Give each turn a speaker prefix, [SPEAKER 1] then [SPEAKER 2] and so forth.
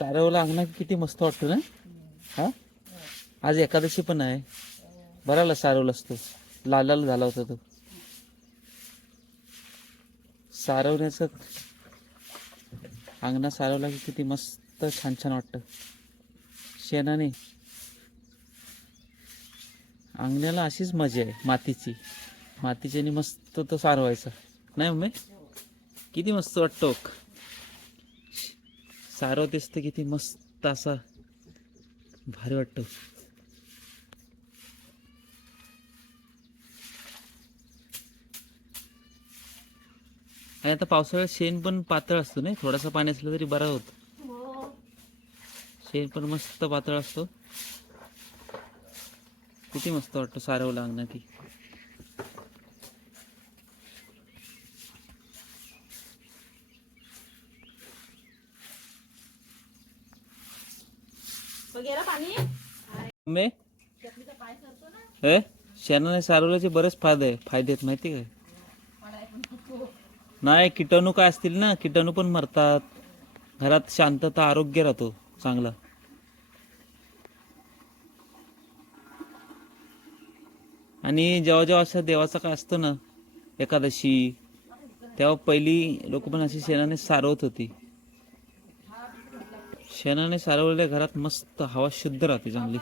[SPEAKER 1] सारवला अंगणा किती मस्त वाटतो ना? हा? आज एकादशी पण आहे. बराला सारवला असतो लाल लाल झाला होता तो. सारवण्याचं अंगणा सारवला की किती मस्त छान छान वाटतं. शेणाने. अंगण्याला अशीच मजा आहे मातीची. मातीच्याने मस्त तो सारवायचा. नाही मम्मी? किती मस्त वाटतो सारवतेस तर किती मस्त असा भारी वाटतो. आणि आता पावसाळ्यात शेण पण पातळ असतो नाही? थोडासा पाणी असलं तरी बरा होत. शेण पण मस्त पातळ असतो. किती मस्त वाटतं सारवलं अंगणात ती. मे हे? शेणाने सारवल्याचे बरेच फायदे आहे फायदे आहेत माहिती काय नाही किटाणू काय असतील ना किटाणू पण मरतात. घरात शांतता आरोग्य राहतो चांगला. आणि जेव्हा जेव्हा असं देवाचा काय असतो ना एकादशी तेव्हा पहिली लोक पण अशी शेणाने सारवत होती. शेणाने सारवलेल्या घरात मस्त हवा शुद्ध राहते चांगली.